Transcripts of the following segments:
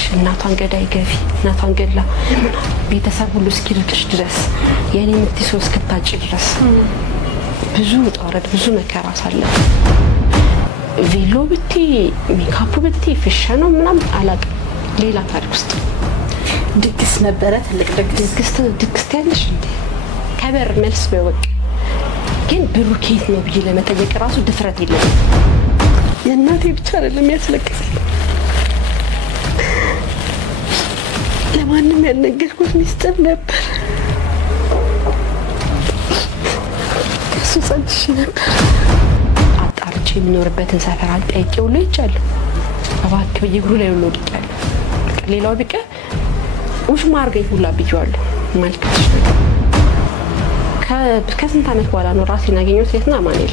አድርገሽ እናቷን ገዳይ ገፊ እናቷን ገድላ ቤተሰብ ሁሉ እስኪርቅሽ ድረስ የኔ ምትይሶ እስክታጭ ድረስ ብዙ ወጣረድ ብዙ መከራ ሳለ ቬሎ ብቲ ሜካፑ ብቲ ፍሸኖ ምናምን አላውቅም። ሌላ ታሪክ ውስጥ ድግስ ነበረ። ትልቅ ድግስ ያለሽ እንዴ ከበር መልስ በወቅ ግን ብሩ ከየት ነው ብዬ ለመጠየቅ ራሱ ድፍረት የለም። የእናቴ ብቻ አይደለም ያስለቅሳል። ለማንም ያልነገርኩት ሚስጥር ነበር። እሱ ጸንሽ ነበር። አጣርቼ የሚኖርበትን ሰፈር አልጠይቄው ሁሉ ይቻለሁ። እባክህ በየእግሩ ላይ ሁሉ ወድቄያለሁ። ሌላው ቢቀር ውሽማ አድርገኝ ሁላ ብዬዋለሁ። ማልከሽ ነገር ከስንት ዓመት በኋላ ነው ራሴን ያገኘሁት። የትና ማኔል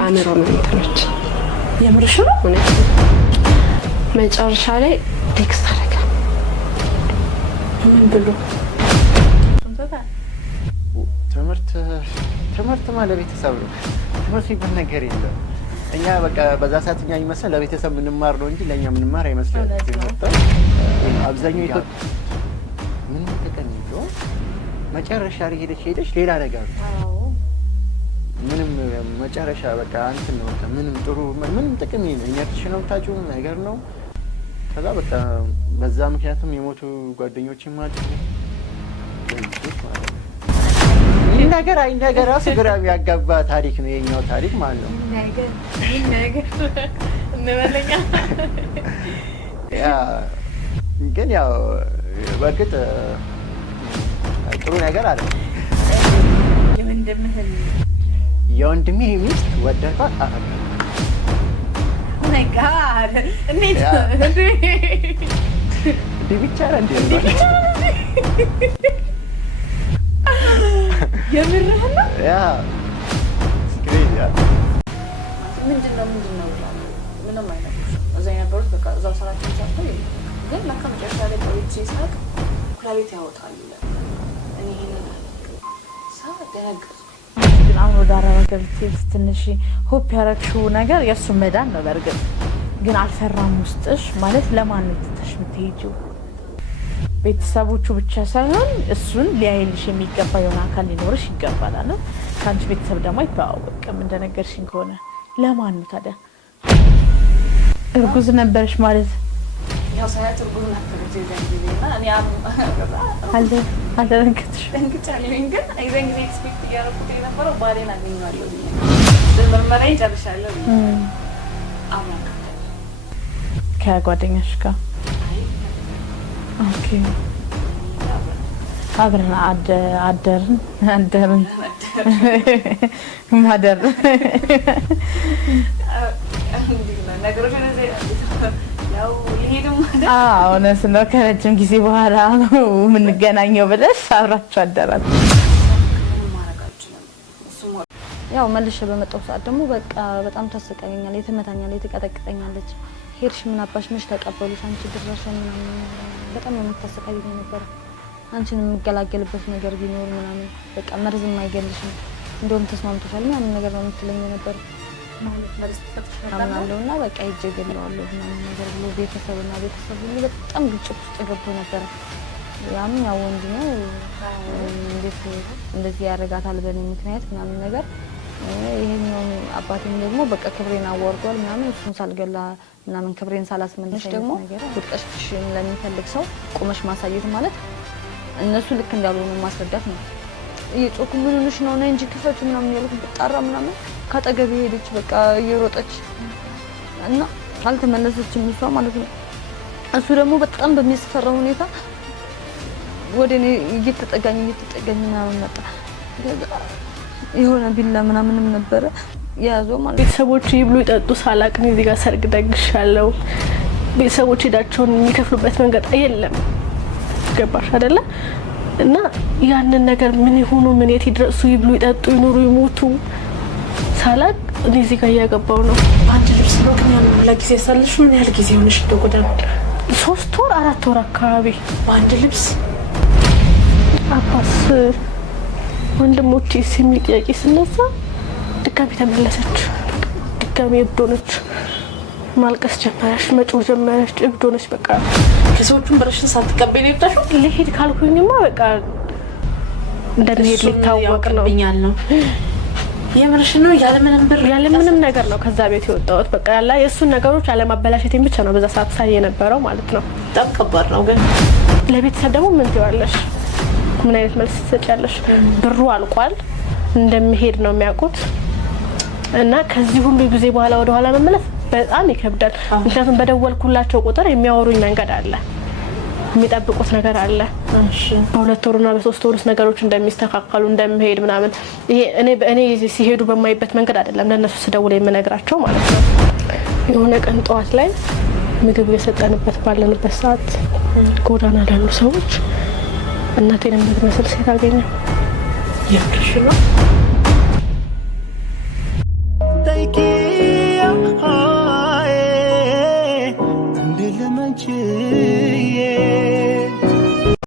አምሮ ህመምተኞች የምርሽ ነው እውነት። መጨረሻ ላይ ቴክስት አደረገ። ምን ብሎ? ትምህርት ማለት ቤተሰብ ነው። ትምህርት ይባል ነገር የለም። እኛ በቃ በዛ ሰዓት እኛ ይመስል ለቤተሰብ ምንማር ነው እንጂ ለኛ ምንማር አይመስልም። አብዛኛው ኢትዮጵያ ምን ተቀምጦ መጨረሻ ላይ ሄደሽ ሌላ ነገር ነው። ምንም መጨረሻ በቃ አንተን ነው በቃ ምንም ጥቅም የለም። እኛ ተሽነው ታጭው ነገር ነው። ከዛ በቃ በዛ ምክንያቱም የሞቱ ጓደኞችም አሉ። ነገር ራሱ ግራ ያጋባ ታሪክ ነው የኛው ታሪክ ማለት ነው። ነገር እንበለኛ ግን ያው በእርግጥ ጥሩ ነገር አለ። የወንድሜ ሚስት ወደድኳት አፈቀርኳት። ማይ ጋድ እንዴት ብቻ እንዴ የምርህ ነው? ያ ስክሪን ያ ምንድነው ምንም አይነኩሽ። እዛ የነበሩት በቃ እዛው ሰራችን ሳይሆን ግን ለካ መጨረሻ ላይ ቆይቼ ሳቅ ኩላሊት ያወጣል ይላል። እኔ ይሄንን ሳው ደነገጥኩ። ግን አሁን ወደ አረብ ሀገር ትንሽ ሆፕ ያረግሽው ነገር የእሱ መዳን ነው። በእርግጥ ግን አልፈራም ውስጥሽ? ማለት ለማን ነው ትተሽ የምትሄጂው? ቤተሰቦቹ ብቻ ሳይሆን እሱን ሊያይልሽ የሚገባ የሆነ አካል ሊኖርሽ ይገባል አይደል? ከአንቺ ቤተሰብ ደግሞ አይተዋወቅም እንደነገርሽኝ ከሆነ ለማን ነው ታዲያ? እርጉዝ ነበርሽ ማለት ያው ሳያት እርጉዝ ነበርሽ ይዘንጊዜና እኔ አልደነገጥሽ? ደንግጫለሁኝ። ግን አይዘን ጊዜ ኤክስፔክት እያደረኩት የነበረው ባሌን አገኘዋለሁ ምርመራ ይጨርሻለሁ አማካ ከጓደኛሽ ጋር ኦኬ አብረን አደርን ማደር ነገሮች ያው ይሄድም እውነት ነው። ከረጅም ጊዜ በኋላ የምንገናኘው ብለሽ አብራችሁ አደራችሁ። ያው መልሼ በመጣሁ ሰዓት ደግሞ በቃ በጣም ታሰቃየኛለች፣ ትመታኛለች፣ ትቀጠቅጠኛለች። ሄድሽ ምን አባሽ መች ተቀበሉሽ አንቺ ድረሽ ምናምን በጣም ነው የምታሰቃየኝ ነበር። አንቺን የምገላገልበት ነገር ቢኖር ምናምን በቃ መርዝም አይገልሽም እንደውም ተስማምቶሻል ምናምን ነገር ነው የምትለኝ ነበር ማለት መርዝ ተፈጥሯልና በቃ ሂጅ እገለዋለሁ ምናምን ነገር ብሎ ቤተሰብ ሁሉ በጣም ግጭት ውስጥ ገብቶ ነበር። ያም ያው ወንድ ነው እንዴት እንደዚህ ያረጋታል በእኔ ምክንያት ምናምን ነገር ይሄኛው አባቴም ደግሞ በቃ ክብሬን አዋርዷል ምናምን እሱን ሳልገላ ምናምን ክብሬን ሳላስመልሽ ደግሞ ወጥተሽ ለሚፈልግ ሰው ቆመሽ ማሳየት ማለት እነሱ ልክ እንዳልሆነ ማስረዳት ነው። እየጮኩ ምን ሆነሽ ነው እንጂ ክፈቱ ምናምን ያልኩ በጣራ ምናምን ካጠገቤ ሄደች በቃ እየሮጠች እና አልተመለሰችም እሷ ማለት ነው። እሱ ደግሞ በጣም በሚያስፈራ ሁኔታ ወደኔ እየተጠጋኝ ምናምን መጣ። የሆነ ቢላ ምናምንም ነበረ ያዘው ማለት ቤተሰቦች ይብሉ ይጠጡ ሳላቅ ነው እዚህ ጋር ሰርግ ደግሻለሁ። ቤተሰቦች ሄዳቸውን የሚከፍሉበት መንገድ የለም። ገባሽ አይደለ? እና ያንን ነገር ምን ይሁኑ ምን የት ይድረሱ ይብሉ ይጠጡ ይኖሩ ይሞቱ ሳላቅ እኔ እዚህ ጋር እያገባው ነው። አንድ ልብስ ነው ግን ያን ለጊዜ ሳልሽ ምን ያህል ጊዜ ሆነሽ ተጎዳን? 3 ወር 4 ወር አካባቢ በአንድ ልብስ አባስ ወንድሞቼ ሲሚ ጥያቄ ስነሳ ድጋሚ ተመለሰች። ድጋሚ እብዶነች። ማልቀስ ጀመረች፣ መጮህ ጀመረች፣ እብድ ሆነች። በቃ ከሰዎቹም ብርሽን ሳትቀበል ነው የወጣሽው? ልሄድ ካልኩኝማ በቃ እንደምሄድ ሊታወቅ ነው። የምርሽ ነው? ያለምንም ነገር ነው ከዛ ቤት የወጣሁት። በቃ ያላ የእሱን ነገሮች አለማበላሸቴን ብቻ ነው በዛ ሰዓት ሳይ የነበረው ማለት ነው። በጣም ከባድ ነው። ግን ለቤተሰብ ደግሞ ምን ትይዋለሽ? ምን አይነት መልስ ትሰጫለሽ? ብሩ አልቋል፣ እንደምሄድ ነው የሚያውቁት እና ከዚህ ሁሉ ጊዜ በኋላ ወደ ኋላ መመለስ በጣም ይከብዳል። ምክንያቱም በደወልኩላቸው ቁጥር የሚያወሩኝ መንገድ አለ፣ የሚጠብቁት ነገር አለ። በ2 ወርና በ3 ወር ነገሮች እንደሚስተካከሉ እንደምሄድ ምናምን ይሄ እኔ ሲሄዱ በማይበት መንገድ አይደለም ለነሱ ስደውል የምነግራቸው ማለት ነው። የሆነ ቀን ጠዋት ላይ ምግብ የሰጠንበት ባለንበት ሰዓት ጎዳና ላሉ ሰዎች እናቴን የምትመስል ሴት አገኘሁ። የምርሽ ነው? Take it,